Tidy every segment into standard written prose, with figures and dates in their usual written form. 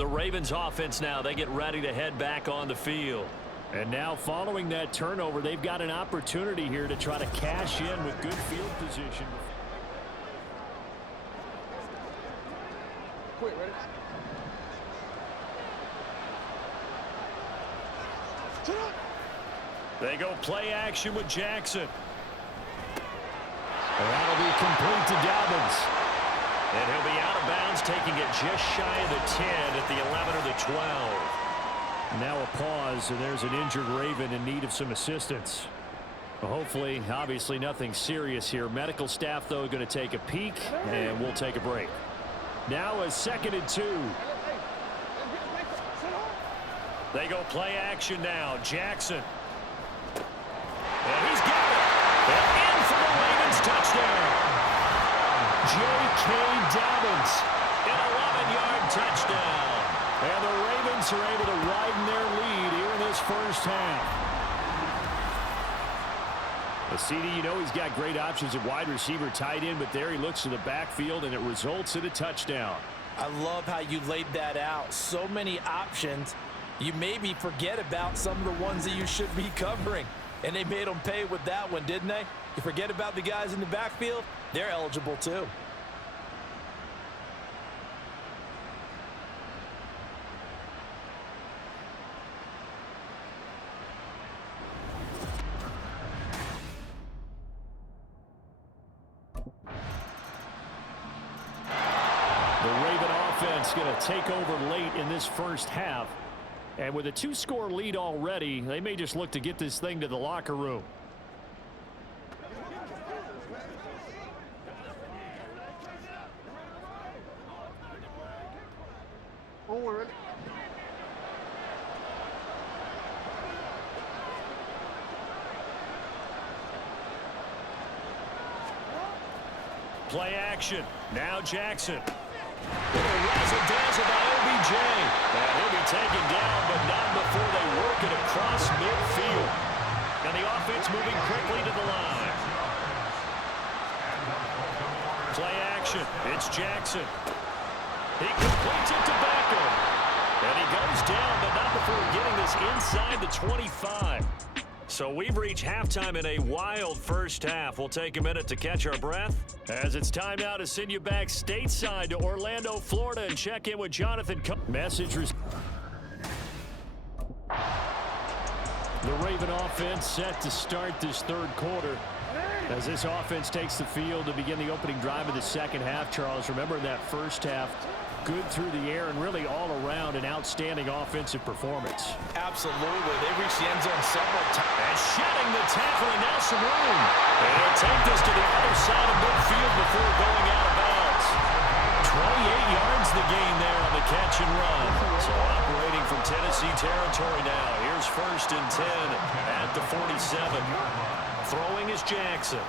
The Ravens offense now, they get ready to head back on the field. And now following that turnover, they've got an opportunity here to try to cash in with good field position. Quick, ready? They go play action with Jackson. And that'll be complete to Dobbins. And he'll be out of bounds, taking it just shy of the 10 at the 11 or the 12. Now a pause, and there's an injured Raven in need of some assistance. Well, hopefully, obviously nothing serious here. Medical staff, though, going to take a peek, and we'll take a break. Now a 2nd and 2. They go play action now. Jackson. And he's got it. And in for the Ravens touchdown. J.K. Dobbins, an 11-yard touchdown. And the Ravens are able to widen their lead here in this first half. A CD, you know he's got great options at wide receiver, tight end, but there he looks to the backfield, and it results in a touchdown. I love how you laid that out. So many options. You maybe forget about some of the ones that you should be covering. And they made them pay with that one, didn't they? You forget about the guys in the backfield, they're eligible too. The Raven offense going to take over late in this first half. And with a 2-score lead already, they may just look to get this thing to the locker room. Play action. Now Jackson. Razzle-dazzle by OBJ. And he'll be taken down, but not before they work it across midfield. And the offense moving quickly to the line. Play action. It's Jackson. He completes it to Beckham. And he goes down, but not before getting this inside the 25. So we've reached halftime in a wild first half. We'll take a minute to catch our breath as it's time now to send you back stateside to Orlando, Florida, and check in with Jonathan. Message received. The Raven offense set to start this third quarter as this offense takes the field to begin the opening drive of the second half. Charles, remember in that first half, good through the air and really all around an outstanding offensive performance. Absolutely. They reached the end zone several times. And shedding the tackle, and now some room. And he'll take this to the other side of midfield before going out of bounds. 28 yards the gain there on the catch and run. So operating from Tennessee territory now. Here's 1st and 10 at the 47. Throwing is Jackson.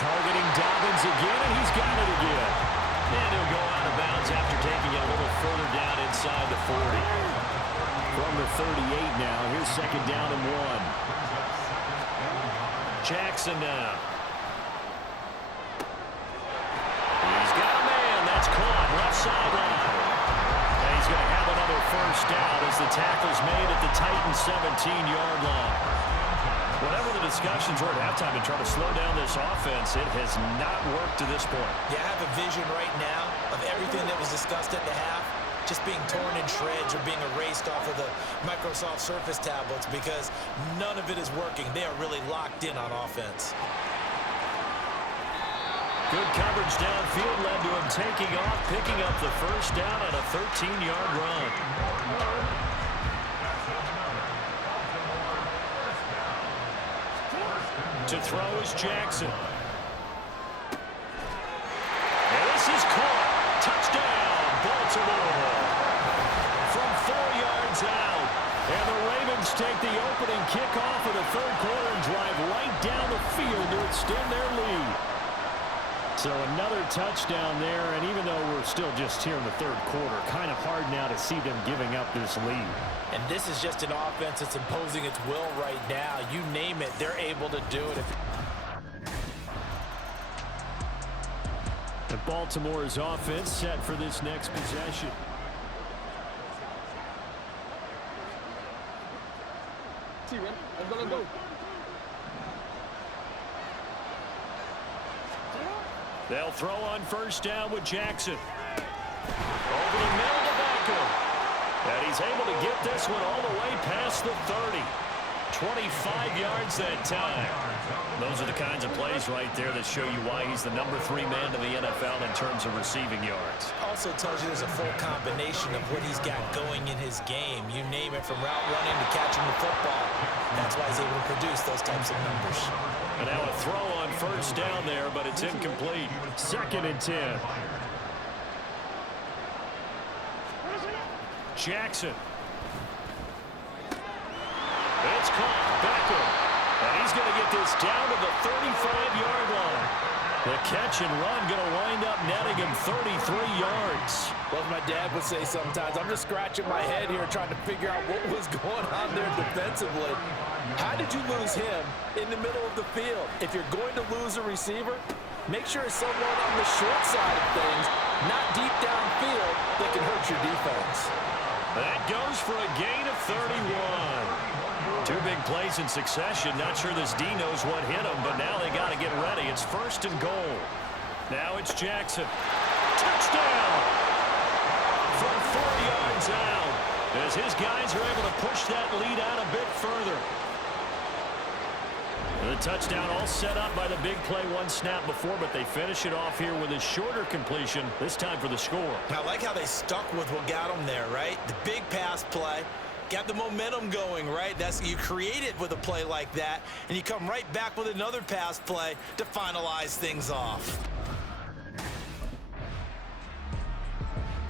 Targeting Dobbins again, and he's got it again. And he'll go out of bounds after taking it a little further down inside the 40. From the 38 now, here's 2nd down and 1. Jackson now. He's got a man. That's caught. Left sideline. And he's going to have another first down as the tackle's made at the Titans' 17-yard line. Whatever the discussions were at halftime to try to slow down this offense, it has not worked to this point. Yeah, I have a vision right now of everything that was discussed at the half just being torn in shreds or being erased off of the Microsoft Surface tablets because none of it is working. They are really locked in on offense. Good coverage downfield led to him taking off, picking up the first down on a 13-yard run. To throw is Jackson. And this is caught. Touchdown, Baltimore. From 4 yards out. And the Ravens take the opening kickoff of the third quarter and drive right down the field to extend their lead. So another touchdown there, and even though we're still just here in the third quarter, kind of hard now to see them giving up this lead. And this is just an offense that's imposing its will right now. You name it, they're able to do it. The Baltimore's offense set for this next possession. Let's go. They'll throw on first down with Jackson. Over the middle to Beckham. And he's able to get this one all the way past the 30. 25 yards that time. Those are the kinds of plays right there that show you why he's the number 3 man in the NFL in terms of receiving yards. Also tells you there's a full combination of what he's got going in his game. You name it, from route running to catching the football. That's why he's able to produce those types of numbers. And now a throw on first down there, but it's incomplete. 2nd and 10. Jackson. It's caught. Beckham. And he's going to get this down to the 35-yard line. The catch and run going to wind up netting him 33 yards. Well, as my dad would say sometimes, I'm just scratching my head here trying to figure out what was going on there defensively. How did you lose him in the middle of the field? If you're going to lose a receiver, make sure it's someone on the short side of things, not deep downfield, that can hurt your defense. That goes for a gain of 31. 2 big plays in succession. Not sure this D knows what hit him, but now they got to get ready. It's 1st and goal. Now it's Jackson. Touchdown! From 4 yards out, as his guys are able to push that lead out a bit further. The touchdown all set up by the big play, 1 snap before, but they finish it off here with a shorter completion, this time for the score. I like how they stuck with what got them there, right? The big pass play. Got the momentum going, right? That's, you create it with a play like that, and you come right back with another pass play to finalize things off.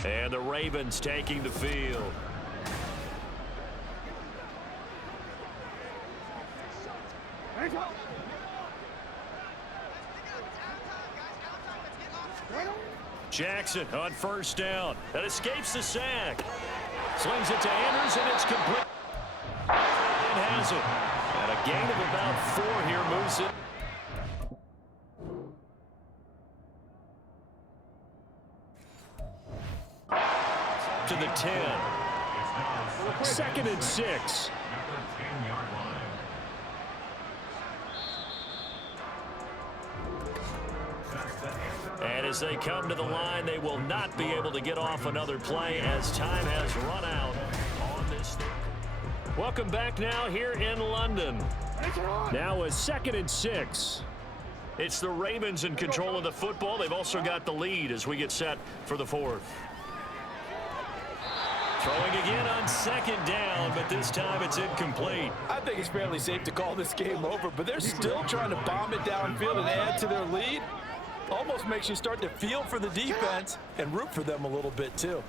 And the Ravens taking the field. Jackson on first down. That escapes the sack. Slings it to Anders, and it's complete. It has it. And a gain of about 4 here moves it to the 10. 2nd and 6. And as they come to the line, they will not be able to get off another play as time has run out on this. Welcome back now here in London. Now a 2nd and 6. It's the Ravens in control of the football. They've also got the lead as we get set for the 4th. Throwing again on 2nd down, but this time it's incomplete. I think it's fairly safe to call this game over, but they're still trying to bomb it downfield and add to their lead. Almost makes you start to feel for the defense and root for them a little bit, too.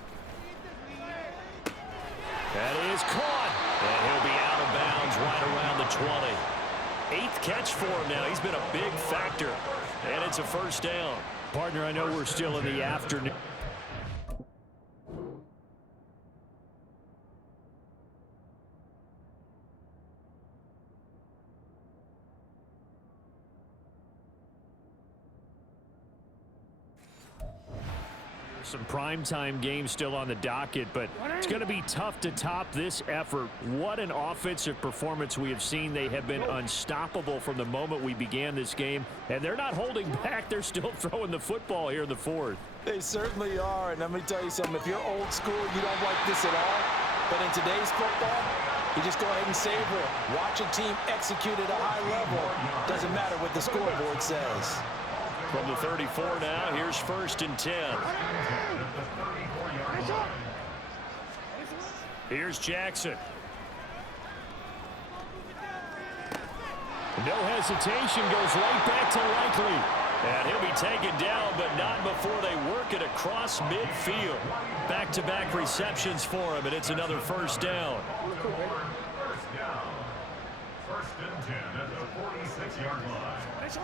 That is caught. And he'll be out of bounds right around the 20. 8th catch for him now. He's been a big factor. And it's a 1st down. Partner, I know we're still in the afternoon. Some primetime games still on the docket, but it's going to be tough to top this effort. What an offensive performance we have seen. They have been unstoppable from the moment we began this game, and they're not holding back. They're still throwing the football here in the 4th. They certainly are, and let me tell you something. If you're old school, you don't like this at all, but in today's football, you just go ahead and savor it. Watch a team execute at a high level. Doesn't matter what the scoreboard says. From the 34 now, here's 1st and 10. Here's Jackson. No hesitation, goes right back to Likely. And he'll be taken down, but not before they work it across midfield. Back-to-back receptions for him, and it's another 1st down. 1st and 10 at the 46-yard line.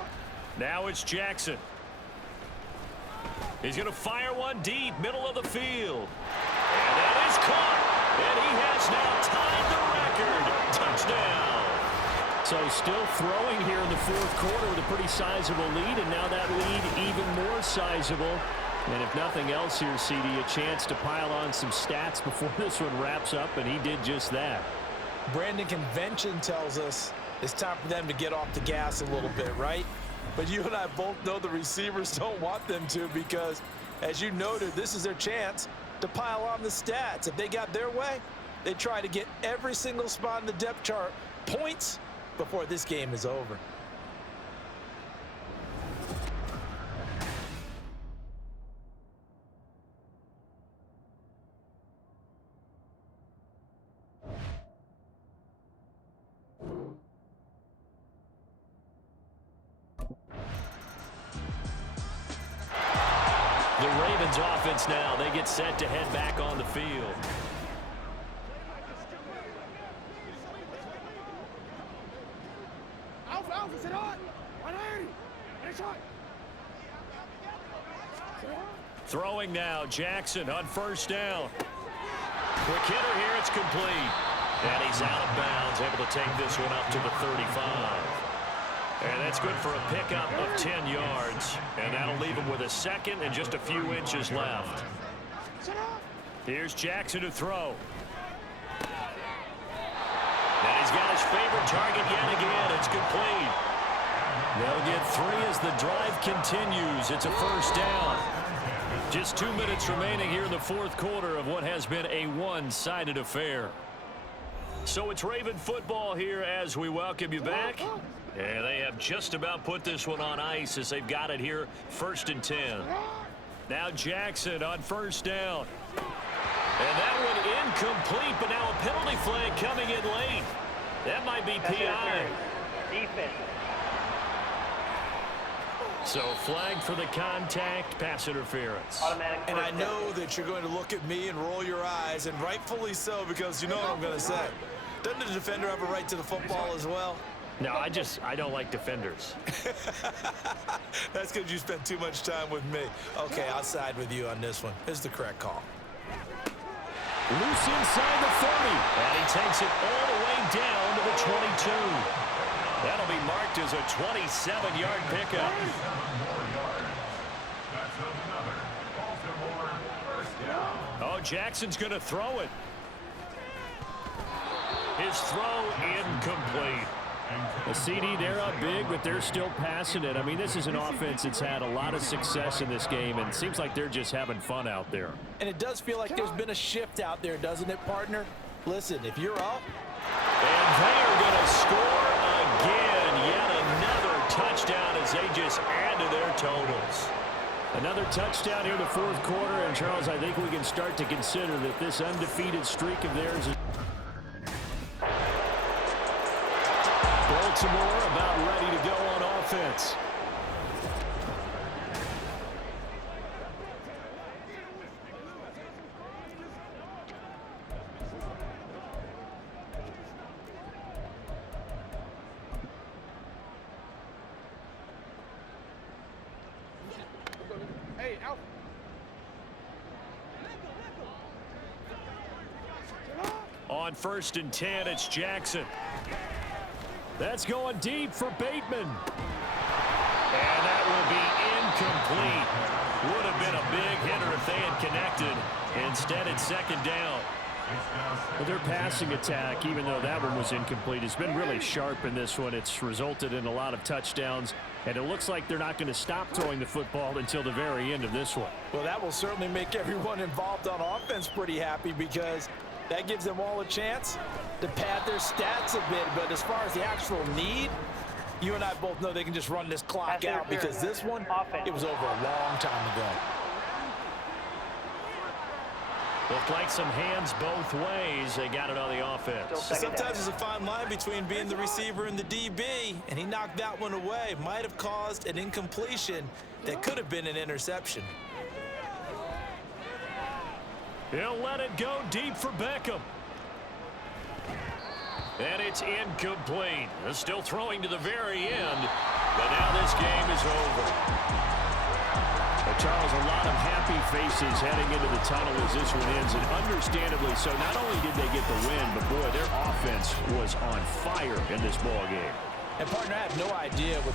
Now it's Jackson. He's going to fire one deep, middle of the field. And that is caught. And he has now tied the record. Touchdown. So still throwing here in the fourth quarter with a pretty sizable lead, and now that lead even more sizable. And if nothing else here, CD, a chance to pile on some stats before this one wraps up, and he did just that. Brandon, convention tells us it's time for them to get off the gas a little bit, right? But you and I both know the receivers don't want them to because, as you noted, this is their chance to pile on the stats. If they got their way, they try to get every single spot in the depth chart points before this game is over. The Ravens offense now, they get set to head back on the field. Throwing now, Jackson on first down. Quick hitter here, it's complete. And he's out of bounds, able to take this one up to the 35. And that's good for a pickup of 10 yards. And that'll leave him with a second and just a few inches left. Here's Jackson to throw. And he's got his favorite target yet again. It's complete. They'll get 3 as the drive continues. It's a first down. Just 2 minutes remaining here in the fourth quarter of what has been a one-sided affair. So it's Raven football here as we welcome you back. And they have just about put this one on ice as they've got it here, 1st and 10. Now Jackson on first down. And that one incomplete, but now a penalty flag coming in late. That might be PI. Defense. So flag for the contact, pass interference. Automatic. And I know that you're going to look at me and roll your eyes, and rightfully so, because you know what I'm going to say. Doesn't the defender have a right to the football as well? No, I don't like defenders. That's because you spent too much time with me. Okay, I'll side with you on this one. This is the correct call. Loose inside the 30. And he takes it all the way down to the 22. That'll be marked as a 27-yard pickup. Oh, Jackson's going to throw it. His throw incomplete. The CD, they're up big, but they're still passing it. I mean, this is an offense that's had a lot of success in this game, and it seems like they're just having fun out there. And it does feel like there's been a shift out there, doesn't it, partner? Listen, if you're up. And they are going to score again. Yet another touchdown as they just add to their totals. Another touchdown here in the fourth quarter, and Charles, I think we can start to consider that this undefeated streak of theirs is Baltimore about ready to go on offense. Hey, out. On 1st and 10, it's Jackson. That's going deep for Bateman. And that will be incomplete. Would have been a big hitter if they had connected. Instead, it's 2nd down. But their passing attack, even though that one was incomplete, has been really sharp in this one. It's resulted in a lot of touchdowns, and it looks like they're not going to stop throwing the football until the very end of this one. Well, that will certainly make everyone involved on offense pretty happy because that gives them all a chance to pad their stats a bit. But as far as the actual need, you and I both know they can just run this clock out because this one, it was over a long time ago. Looked like some hands both ways. They got it on the offense. Sometimes there's a fine line between being the receiver and the DB, and he knocked that one away. Might have caused an incompletion that could have been an interception. He'll let it go deep for Beckham. And it's incomplete. They're still throwing to the very end, but now this game is over. Well, Charles, a lot of happy faces heading into the tunnel as this one ends, and understandably so. Not only did they get the win, but, boy, their offense was on fire in this ball game. And, partner, I have no idea with